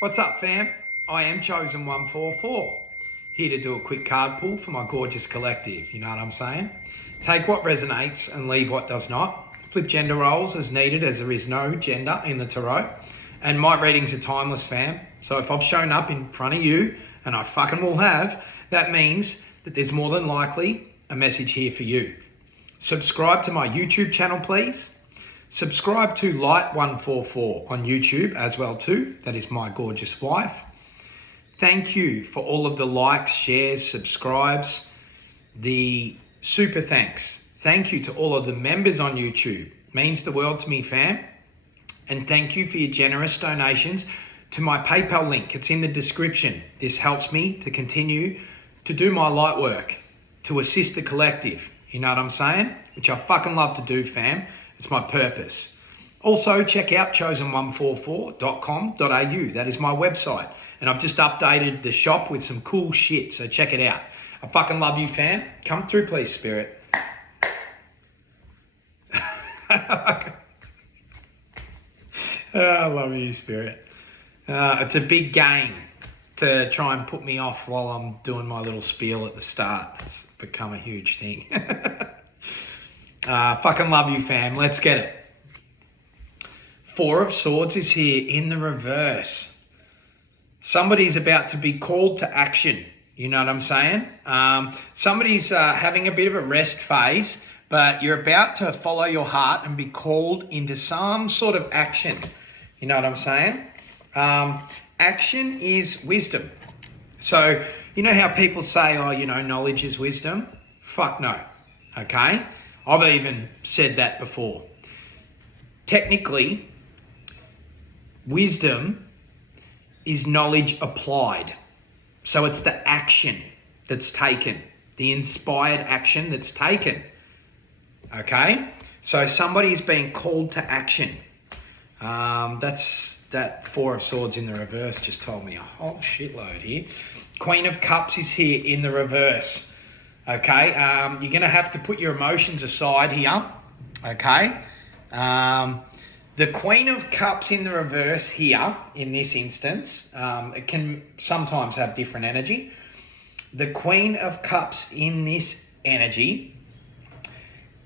What's up, fam? I am Chosen144, here to do a quick card pull for my gorgeous collective, you know what I'm saying? Take what resonates and leave what does not. Flip gender roles as needed, as there is no gender in the tarot. And my readings are timeless, fam. So if I've shown up in front of you, and I fucking will have, that means that there's more than likely a message here for you. Subscribe to my YouTube channel, please. Subscribe to Light144 on YouTube as well too. That is my gorgeous wife. Thank you for all of the likes, shares, subscribes, the super thanks. Thank you to all of the members on YouTube. Means the world to me, fam. And thank you for your generous donations to my PayPal link. It's in the description. This helps me to continue to do my light work, to assist the collective. You know what I'm saying? Which I fucking love to do, fam. It's my purpose. Also, check out chosen144.com.au. That is my website. And I've just updated the shop with some cool shit, so check it out. I fucking love you, fam. Come through, please, Spirit. I love you, Spirit. It's a big game to try and put me off while I'm doing my little spiel at the start. It's become a huge thing. Fucking love you, fam. Let's get it. Four of Swords is here in the reverse. Somebody's about to be called to action. You know what I'm saying? Somebody's having a bit of a rest phase, but you're about to follow your heart and be called into some sort of action. You know what I'm saying? Action is wisdom. So, you know how people say, oh, you know, knowledge is wisdom? Fuck no. Okay? I've even said that before. Technically, wisdom is knowledge applied. So it's the action that's taken, the inspired action that's taken. Okay? So somebody's being called to action. That Four of Swords in the reverse just told me a whole shitload here. Queen of Cups is here in the reverse. Okay, you're going to have to put your emotions aside here, okay? The Queen of Cups in the reverse here, in this instance, it can sometimes have different energy. The Queen of Cups in this energy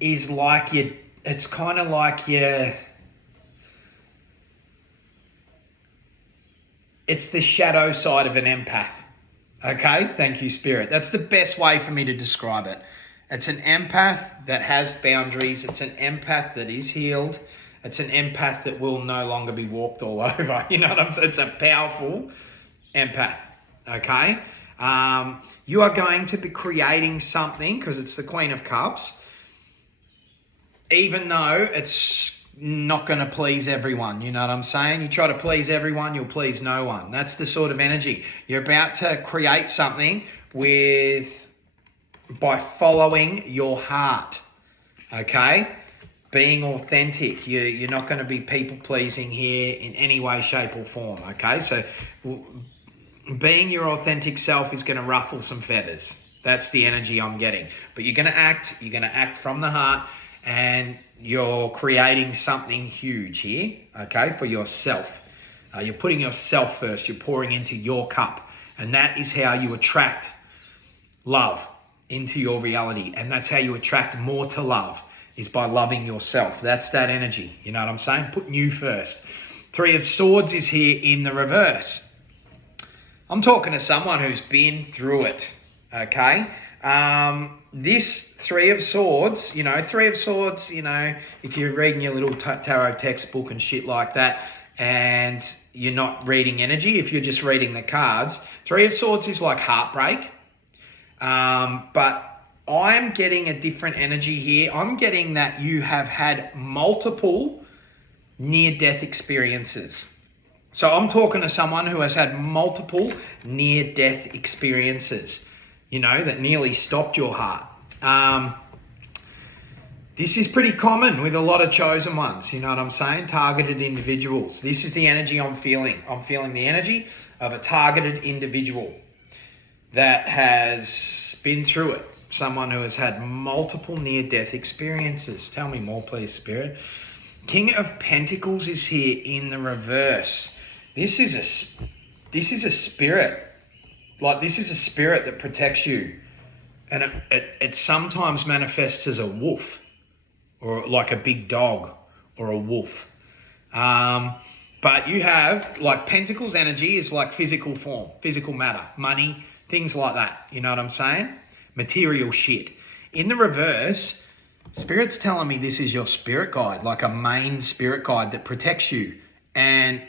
is like it's kind of like it's the shadow side of an empath. Okay, thank you, Spirit. That's the best way for me to describe it. It's an empath that has boundaries. It's an empath that is healed. It's an empath that will no longer be walked all over. You know what I'm saying? It's a powerful empath, okay? You are going to be creating something, because it's the Queen of Cups, even though it's not going to please everyone. You know what I'm saying? You try to please everyone, you'll please no one. That's the sort of energy. You're about to create something by following your heart, okay? Being authentic. You're not going to be people pleasing here in any way, shape or form, okay? So being your authentic self is going to ruffle some feathers. That's the energy I'm getting. But you're going to act from the heart, and you're creating something huge here, okay, for yourself. You're putting yourself first. You're pouring into your cup. And that is how you attract love into your reality. And that's how you attract more to love, is by loving yourself. That's that energy. You know what I'm saying? Putting you first. Three of Swords is here in the reverse. I'm talking to someone who's been through it, okay? This Three of Swords, if you're reading your little tarot textbook and shit like that, and you're not reading energy, if you're just reading the cards, Three of Swords is like heartbreak. But I'm getting a different energy here. I'm getting that you have had multiple near-death experiences. So I'm talking to someone who has had multiple near-death experiences, that nearly stopped your heart. This is pretty common with a lot of chosen ones, you know what I'm saying? Targeted individuals. This is the energy I'm feeling. I'm feeling the energy of a targeted individual that has been through it. Someone who has had multiple near-death experiences. Tell me more, please, Spirit. King of Pentacles is here in the reverse. This is this is a spirit. Like, this is a spirit that protects you. And it sometimes manifests as a wolf, or like a big dog, or a wolf. But you have, like, Pentacles energy is like physical form, physical matter, money, things like that. You know what I'm saying? Material shit. In the reverse, Spirit's telling me this is your spirit guide, like a main spirit guide that protects you. And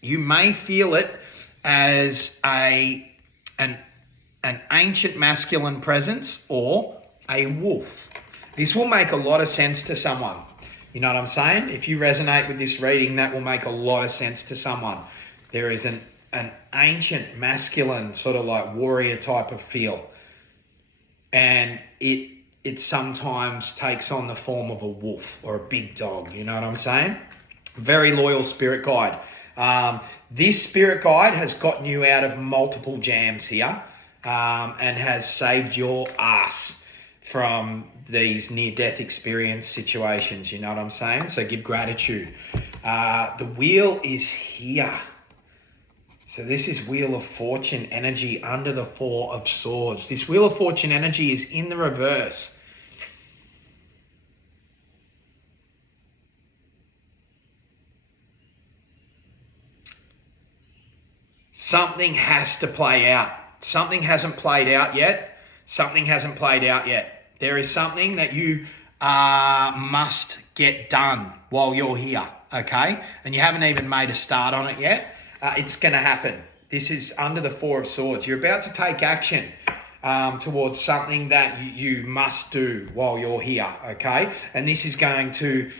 you may feel it as an ancient masculine presence or a wolf. This will make a lot of sense to someone. You know what I'm saying? If you resonate with this reading, that will make a lot of sense to someone. There is an ancient masculine sort of like warrior type of feel. And it sometimes takes on the form of a wolf or a big dog. You know what I'm saying? Very loyal spirit guide. This spirit guide has gotten you out of multiple jams here, and has saved your ass from these near-death experience situations. You know what I'm saying? So give gratitude. The wheel is here. So this is Wheel of Fortune energy under the Four of Swords. This Wheel of Fortune energy is in the reverse. Something has to play out. Something hasn't played out yet. Something hasn't played out yet. There is something that you must get done while you're here, okay? And you haven't even made a start on it yet. It's going to happen. This is under the Four of Swords. You're about to take action towards something that you must do while you're here, okay? And this is going to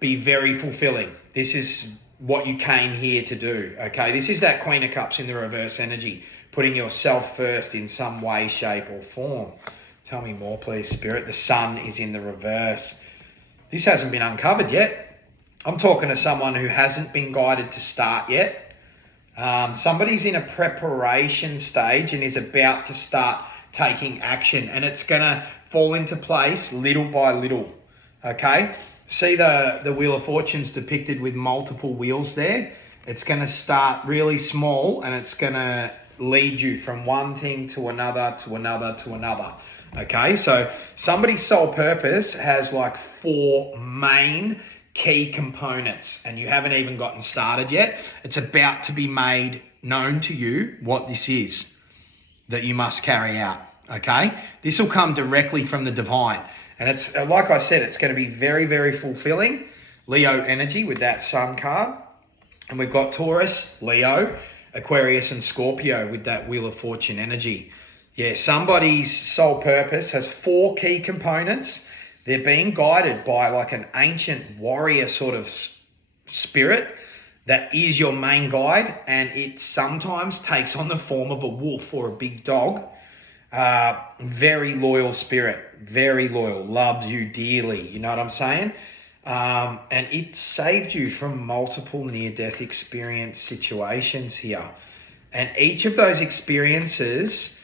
be very fulfilling. This is what you came here to do, okay? This is that Queen of Cups in the reverse energy, putting yourself first in some way, shape, or form. Tell me more, please, Spirit. The Sun is in the reverse. This hasn't been uncovered yet. I'm talking to someone who hasn't been guided to start yet. Somebody's in a preparation stage and is about to start taking action, and it's going to fall into place little by little, okay? See the Wheel of Fortune's depicted with multiple wheels there. It's going to start really small, and it's going to lead you from one thing to another, to another, to another. Okay, so somebody's soul purpose has like 4 main key components, and you haven't even gotten started yet. It's about to be made known to you what this is that you must carry out. Okay, this will come directly from the divine, and it's like I said, it's going to be very, very fulfilling. Leo energy with that Sun card, and we've got Taurus, Leo, Aquarius, and Scorpio with that Wheel of Fortune energy. Yeah, somebody's soul purpose has 4 key components. They're being guided by like an ancient warrior sort of spirit that is your main guide, and it sometimes takes on the form of a wolf or a big dog. Very loyal spirit, very loyal, loves you dearly, you know what I'm saying? And it saved you from multiple near-death experience situations here. And each of those experiences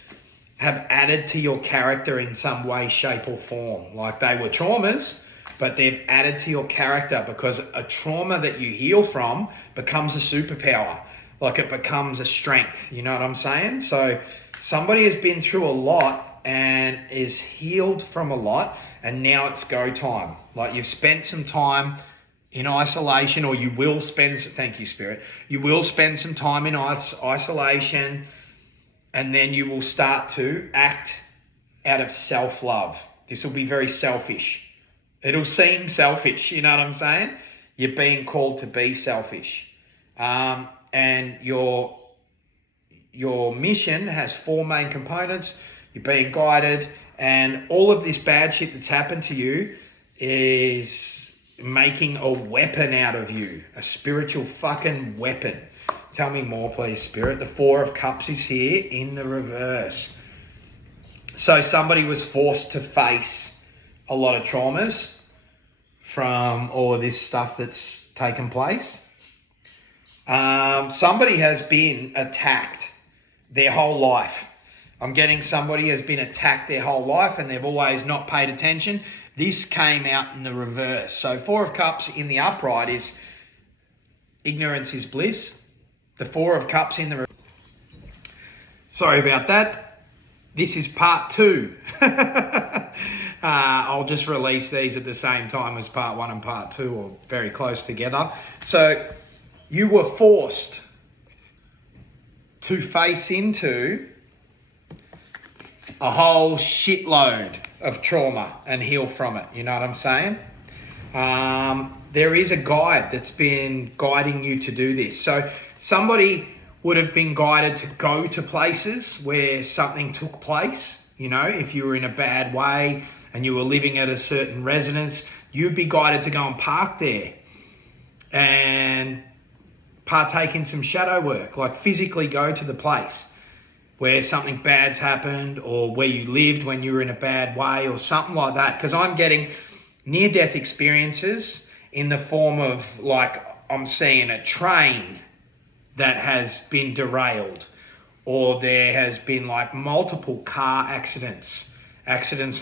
have added to your character in some way, shape, or form. Like, they were traumas, but they've added to your character, because a trauma that you heal from becomes a superpower. Like, it becomes a strength, you know what I'm saying? So somebody has been through a lot and is healed from a lot, and now it's go time. Like, you've spent some time in isolation, or you will spend, thank you, Spirit, you will spend some time in isolation, and then you will start to act out of self-love. This will be very selfish. It'll seem selfish, you know what I'm saying? You're being called to be selfish. And your mission has 4 main components. You're being guided, and all of this bad shit that's happened to you is making a weapon out of you, a spiritual fucking weapon. Tell me more, please, Spirit. The 4 of Cups is here in the reverse. So somebody was forced to face a lot of traumas from all of this stuff that's taken place. Somebody has been attacked their whole life. I'm getting somebody has been attacked their whole life, and they've always not paid attention. This came out in the reverse. So 4 of Cups in the upright is ignorance is bliss. The Four of Cups in the... Sorry about that. This is part 2. I'll just release these at the same time as part 1 and part 2, or very close together. So you were forced to face into a whole shitload of trauma and heal from it. You know what I'm saying? There is a guide that's been guiding you to do this. So somebody would have been guided to go to places where something took place. You know, if you were in a bad way and you were living at a certain residence, you'd be guided to go and park there and partake in some shadow work, like physically go to the place where something bad's happened, or where you lived when you were in a bad way, or something like that. Because I'm getting near-death experiences in the form of, like, I'm seeing a train that has been derailed, or there has been like multiple car accidents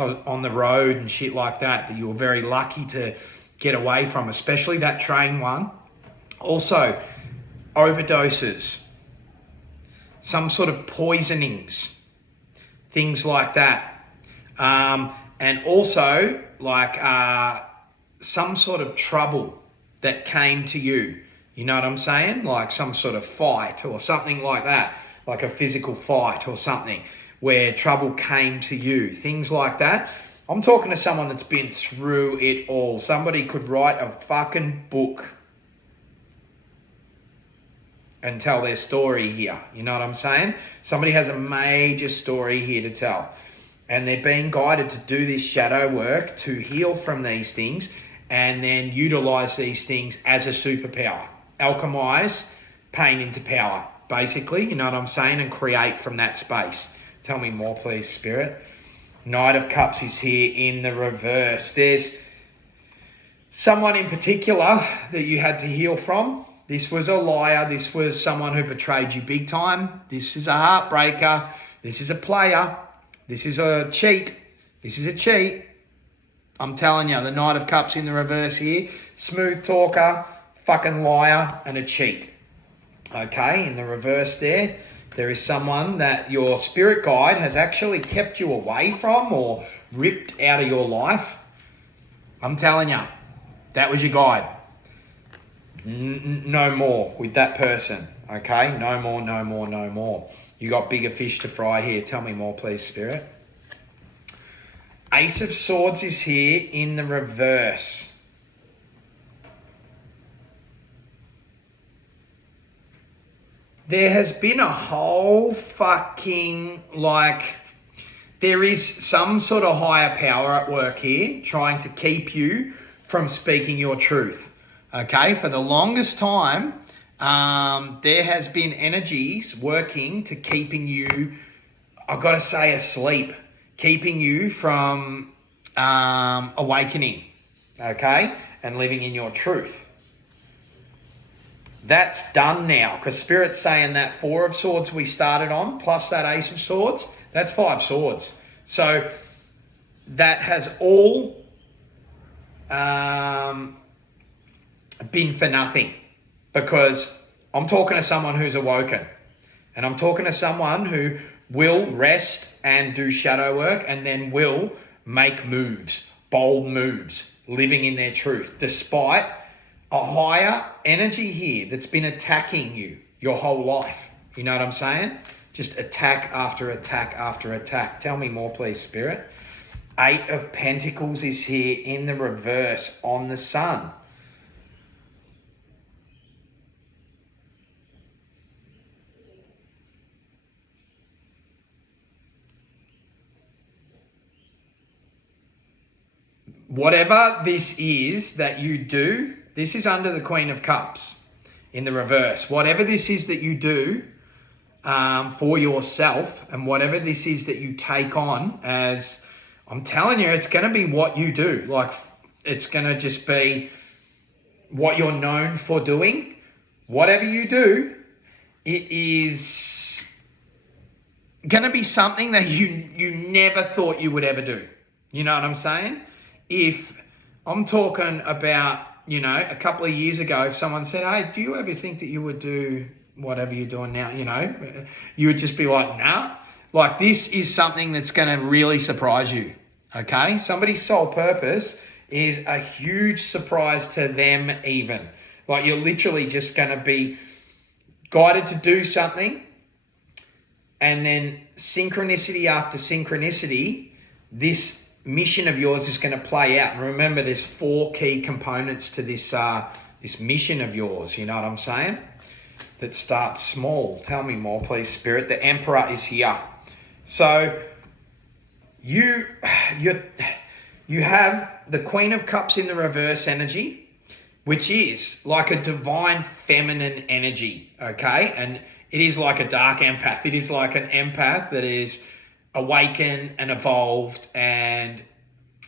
on the road and shit like that you were very lucky to get away from, especially that train one. Also, overdoses, some sort of poisonings, things like that. And also like some sort of trouble that came to you. You know what I'm saying? Like some sort of fight or something like that, like a physical fight or something where trouble came to you, things like that. I'm talking to someone that's been through it all. Somebody could write a fucking book and tell their story here. You know what I'm saying? Somebody has a major story here to tell. And they're being guided to do this shadow work to heal from these things and then utilize these things as a superpower. Alchemize pain into power, basically. You know what I'm saying? And create from that space. Tell me more, please, Spirit. Knight of Cups is here in the reverse. There's someone in particular that you had to heal from. This was a liar. This was someone who betrayed you big time. This is a heartbreaker. This is a player. This is a cheat. This is a cheat. I'm telling you, the Knight of Cups in the reverse here. Smooth talker, fucking liar, and a cheat. Okay, in the reverse there is someone that your spirit guide has actually kept you away from or ripped out of your life. I'm telling you, that was your guide. No more with that person, okay? No more, no more, no more. You got bigger fish to fry here. Tell me more, please, Spirit. Ace of Swords is here in the reverse. There has been a whole fucking, like, there is some sort of higher power at work here trying to keep you from speaking your truth. Okay, for the longest time, there has been energies working to keeping you, I've got to say, asleep, keeping you from awakening, okay, and living in your truth. That's done now, because Spirit's saying that 4 of Swords we started on, plus that Ace of Swords, that's 5 swords. So that has all been for nothing, because I'm talking to someone who's awoken, and I'm talking to someone who will rest and do shadow work and then will make moves, bold moves, living in their truth, despite a higher energy here that's been attacking you your whole life. You know what I'm saying? Just attack after attack after attack. Tell me more, please, Spirit. 8 of Pentacles is here in the reverse on the Sun. Whatever this is that you do, this is under the Queen of Cups in the reverse. Whatever this is that you do for yourself, and whatever this is that you take on as, I'm telling you, it's going to be what you do. Like, it's going to just be what you're known for doing. Whatever you do, it is going to be something that you never thought you would ever do. You know what I'm saying? If I'm talking about, you know, a couple of years ago, if someone said, hey, do you ever think that you would do whatever you're doing now, you would just be like, nah. Like, this is something that's going to really surprise you, okay? Somebody's sole purpose is a huge surprise to them even. Like, you're literally just going to be guided to do something, and then synchronicity after synchronicity, this mission of yours is going to play out. And remember, there's 4 key components to this this mission of yours, you know what I'm saying? That starts small. Tell me more, please, Spirit. The Emperor is here. So you have the Queen of Cups in the reverse energy, which is like a divine feminine energy, okay? And it is like a dark empath. It is like an empath that is awakened and evolved and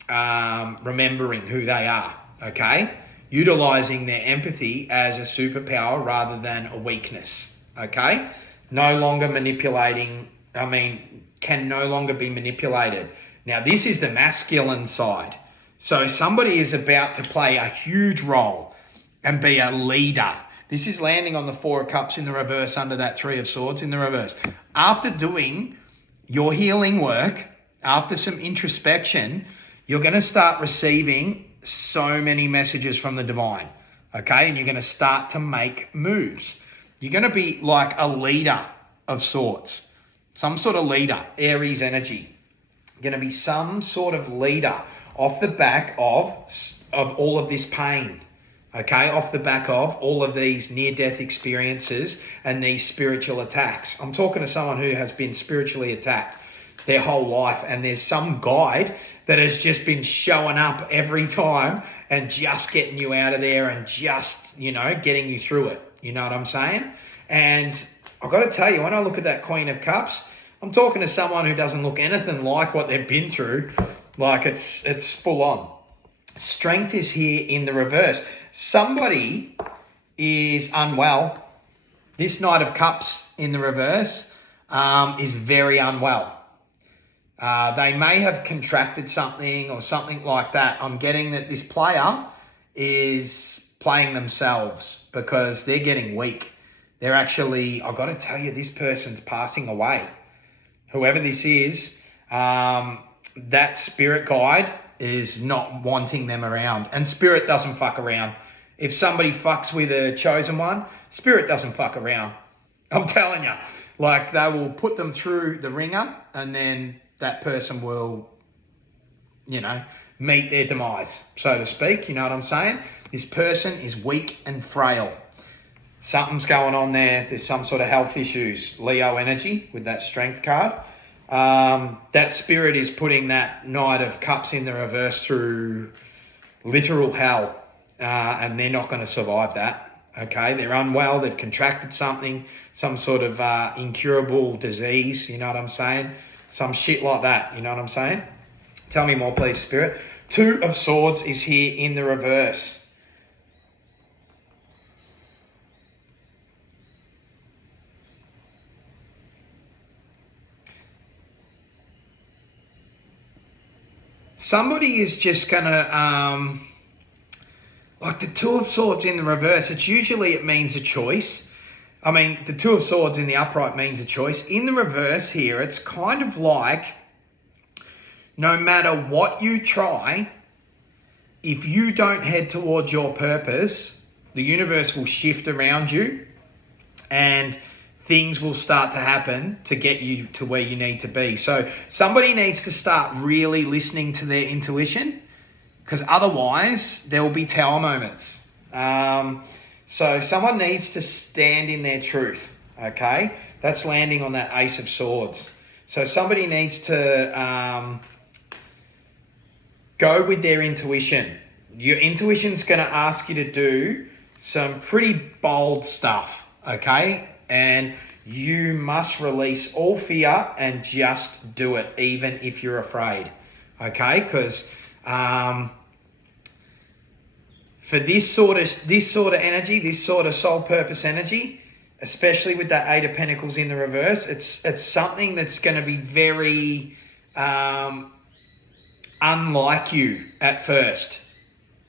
remembering who they are, okay? Utilizing their empathy as a superpower rather than a weakness, okay? No longer manipulating, can no longer be manipulated. Now, this is the masculine side. So somebody is about to play a huge role and be a leader. This is landing on the 4 of Cups in the reverse under that 3 of Swords in the reverse. After doing your healing work, after some introspection, you're going to start receiving so many messages from the divine, okay? And you're going to start to make moves. You're going to be like a leader of sorts, some sort of leader, Aries energy. You're going to be some sort of leader off the back of all of this pain, okay? Off the back of all of these near-death experiences and these spiritual attacks. I'm talking to someone who has been spiritually attacked their whole life, and there's some guide that has just been showing up every time and just getting you out of there and just, getting you through it. You know what I'm saying? And I've got to tell you, when I look at that Queen of Cups, I'm talking to someone who doesn't look anything like what they've been through. Like, it's full on. Strength is here in the reverse. Somebody is unwell. This Knight of Cups in the reverse is very unwell. They may have contracted something or something like that. I'm getting that this player is playing themselves because they're getting weak. They're actually, I've got to tell you, this person's passing away. Whoever this is, that spirit guide is not wanting them around. And spirit doesn't fuck around. If somebody fucks with a chosen one, spirit doesn't fuck around. I'm telling you. Like, they will put them through the ringer, and then that person will, meet their demise, so to speak. You know what I'm saying? This person is weak and frail. Something's going on there. There's some sort of health issues. Leo energy with that strength card. That spirit is putting that Knight of Cups in the reverse through literal hell, and they're not going to survive that. Okay, they're unwell. They've contracted something, some sort of incurable disease. You know what I'm saying? Some shit like that. You know what I'm saying? Tell me more, please, Spirit. 2 of Swords is here in the reverse. Somebody is just going to, like the 2 of Swords in the reverse, it means a choice. The 2 of Swords in the upright means a choice. In the reverse here, it's kind of like no matter what you try, if you don't head towards your purpose, the universe will shift around you and things will start to happen to get you to where you need to be. So somebody needs to start really listening to their intuition, because otherwise there will be tower moments. So someone needs to stand in their truth, okay? That's landing on that Ace of Swords. So somebody needs to go with their intuition. Your intuition's going to ask you to do some pretty bold stuff, okay? And you must release all fear and just do it, even if you're afraid, okay? Because for this sort of energy, this sort of soul purpose energy, especially with that 8 of Pentacles in the reverse, it's something that's going to be very unlike you at first,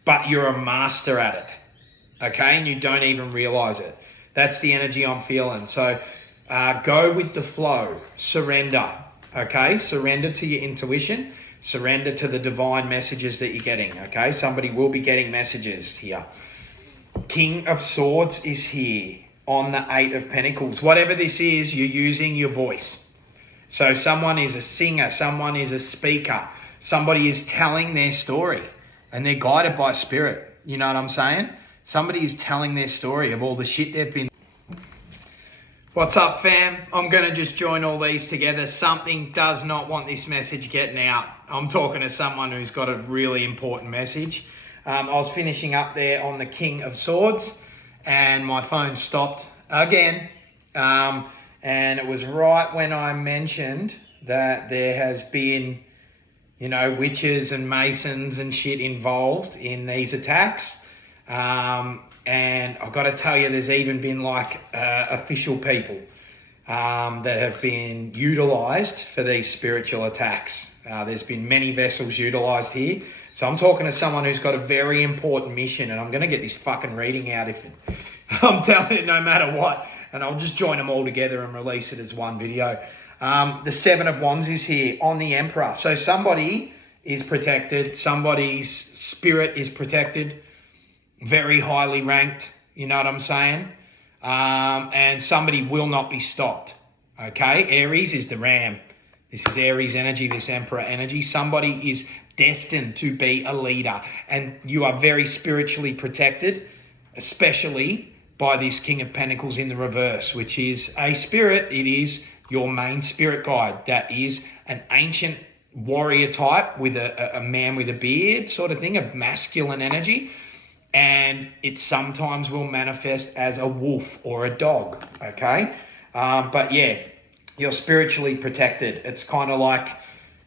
but you're a master at it, okay? And you don't even realize it. That's the energy I'm feeling. So go with the flow. Surrender. Okay? Surrender to your intuition. Surrender to the divine messages that you're getting. Okay? Somebody will be getting messages here. King of Swords is here on the Eight of Pentacles. Whatever this is, you're using your voice. So someone is a singer, someone is a speaker, somebody is telling their story and they're guided by spirit. You know what I'm saying? Somebody is telling their story of all the shit they've been. What's up, fam? I'm going to just join all these together. Something does not want this message getting out. I'm talking to someone who's got a really important message. I was finishing up there on the King of Swords and my phone stopped again. And it was right when I mentioned that there has been, you know, witches and masons and shit involved in these attacks. And I've got to tell you, there's even been like official people that have been utilised for these spiritual attacks. There's been many vessels utilised here. So I'm talking to someone who's got a very important mission, and I'm going to get this fucking reading out if it, I'm telling you, no matter what. And I'll just join them all together and release it as one video. The Seven of Wands is here on the Emperor. So somebody is protected. Somebody's spirit is protected. Very highly ranked. You know what I'm saying? And somebody will not be stopped. Okay? Aries is the ram. This is Aries energy, this Emperor energy. Somebody is destined to be a leader. And you are very spiritually protected, especially by this King of Pentacles in the reverse, which is a spirit. It is your main spirit guide. That is an ancient warrior type with a man with a beard sort of thing, a masculine energy. And it sometimes will manifest as a wolf or a dog, okay? But yeah, you're spiritually protected. It's kind of like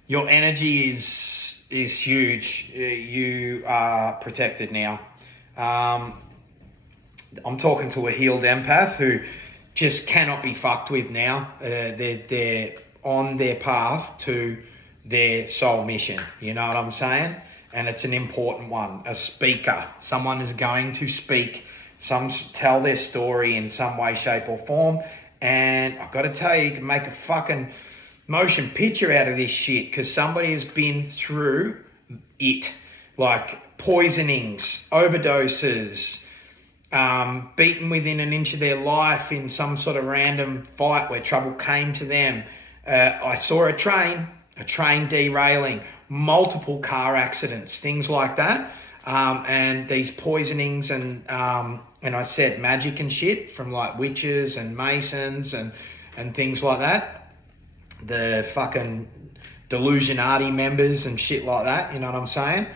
your energy is huge. You are protected now. I'm talking to a healed empath who just cannot be fucked with now. They're on their path to their soul mission. You know what I'm saying? And it's an important one. A speaker. Someone is going to speak, tell their story in some way, shape or form. And I've got to tell you, you can make a fucking motion picture out of this shit because somebody has been through it. Like poisonings, overdoses, beaten within an inch of their life in some sort of random fight where trouble came to them. I saw a train derailing, multiple car accidents, things like that. And these poisonings and I said magic and shit from like witches and masons and things like that. The fucking Delusionati members and shit like that, you know what I'm saying?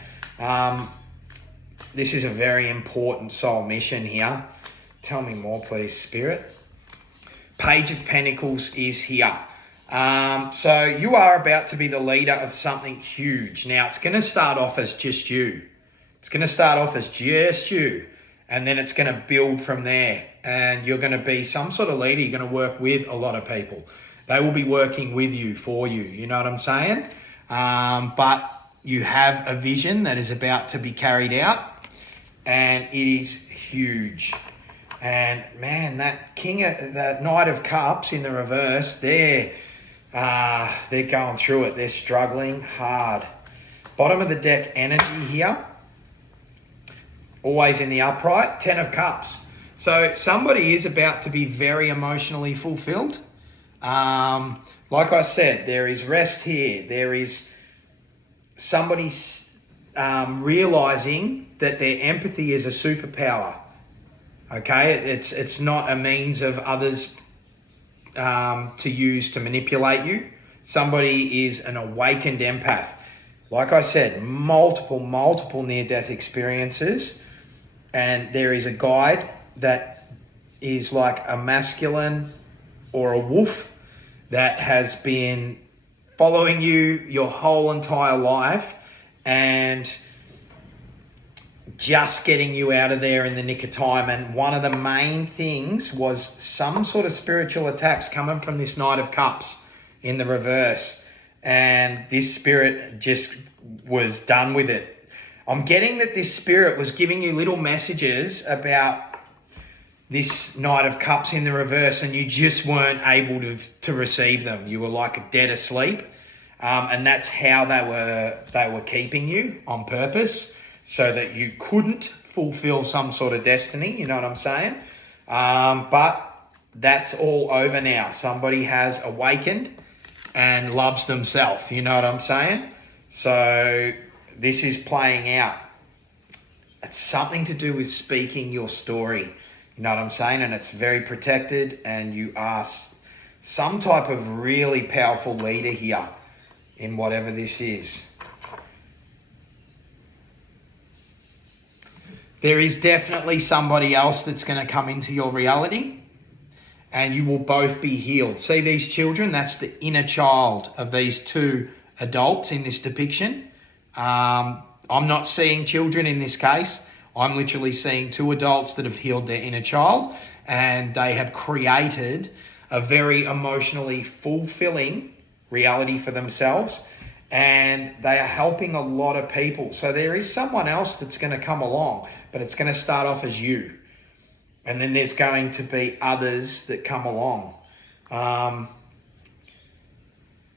This is a very important soul mission here. Tell me more, please, Spirit. Page of Pentacles is here. So you are about to be the leader of something huge. Now, it's going to start off as just you. It's going to start off as just you. And then it's going to build from there. And you're going to be some sort of leader. You're going to work with a lot of people. They will be working with you, for you. You know what I'm saying? But you have a vision that is about to be carried out. And it is huge. And man, that Knight of Cups in the reverse, they're going through it. They're struggling hard. Bottom of the deck energy here. Always in the upright. 10 of Cups. So somebody is about to be very emotionally fulfilled. Like I said, there is rest here. There is somebody realizing that their empathy is a superpower. Okay, it's not a means of others to use to manipulate you. Somebody is an awakened empath. Like I said, multiple near-death experiences, and there is a guide that is like a masculine or a wolf that has been following you your whole entire life and just getting you out of there in the nick of time. And one of the main things was some sort of spiritual attacks coming from this Knight of Cups in the reverse. And this spirit just was done with it. I'm getting that this spirit was giving you little messages about this Knight of Cups in the reverse, and you just weren't able to receive them. You were like dead asleep, and that's how they were keeping you on purpose, so that you couldn't fulfill some sort of destiny. You know what I'm saying? But that's all over now. Somebody has awakened and loves themselves. You know what I'm saying? So this is playing out. It's something to do with speaking your story. You know what I'm saying? And it's very protected, and you are some type of really powerful leader here in whatever this is. There is definitely somebody else that's going to come into your reality, and you will both be healed. See these children? That's the inner child of these two adults in this depiction. I'm not seeing children in this case. I'm literally seeing two adults that have healed their inner child, and they have created a very emotionally fulfilling reality for themselves, and they are helping a lot of people. So there is someone else that's going to come along, but it's going to start off as you. And then there's going to be others that come along.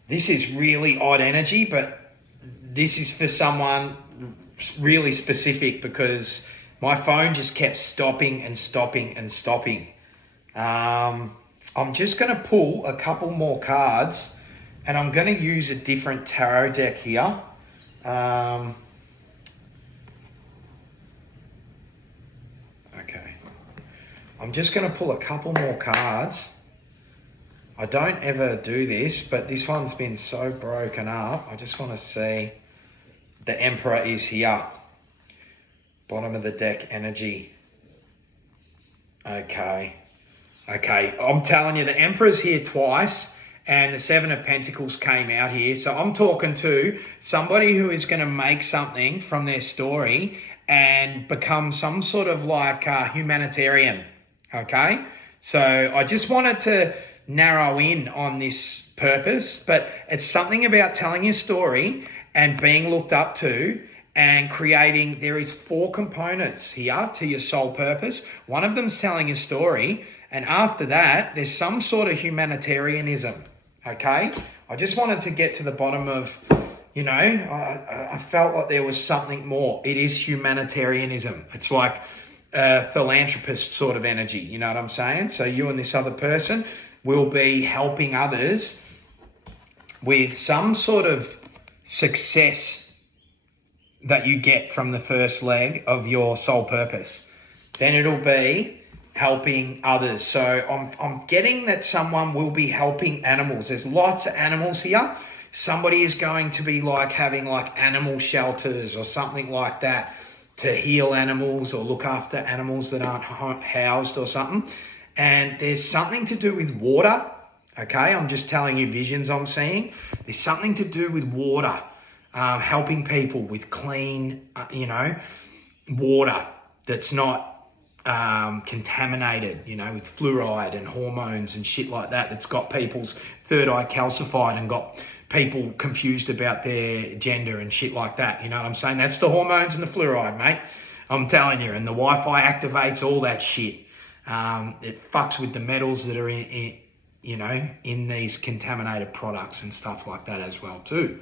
This is really odd energy, but this is for someone really specific, because my phone just kept stopping and stopping and stopping. I'm just going to pull a couple more cards, and I'm going to use a different tarot deck here. Okay. I'm just going to pull a couple more cards. I don't ever do this, but this one's been so broken up. I just want to see. The Emperor is here. Bottom of the deck energy. Okay. I'm telling you, the Emperor's here twice, and the Seven of Pentacles came out here. So I'm talking to somebody who is going to make something from their story and become some sort of like humanitarian. Okay. So I just wanted to narrow in on this purpose, but it's something about telling your story and being looked up to and creating. There is 4 components here to your soul purpose. One of them's telling a story, and after that, there's some sort of humanitarianism, okay? I just wanted to get to the bottom of, you know, I felt like there was something more. It is humanitarianism. It's like a philanthropist sort of energy, you know what I'm saying? So you and this other person will be helping others with some sort of success that you get from the first leg of your soul purpose. Then it'll be helping others. So I'm getting that someone will be helping animals. There's lots of animals here. Somebody is going to be like having like animal shelters or something like that to heal animals or look after animals that aren't housed or something. And there's something to do with water. Okay, I'm just telling you visions I'm seeing. There's something to do with water, helping people with clean, water that's not contaminated, with fluoride and hormones and shit like that. That's got people's third eye calcified and got people confused about their gender and shit like that. You know what I'm saying? That's the hormones and the fluoride, mate. I'm telling you. And the Wi-Fi activates all that shit. It fucks with the metals that are in these contaminated products and stuff like that as well too.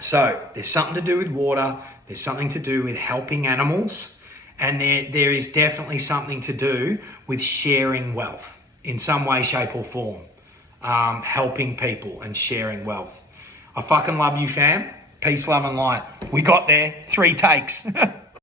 So there's something to do with water. There's something to do with helping animals. And there is definitely something to do with sharing wealth in some way, shape or form. Helping people and sharing wealth. I fucking love you, fam. Peace, love and light. We got there. 3 takes.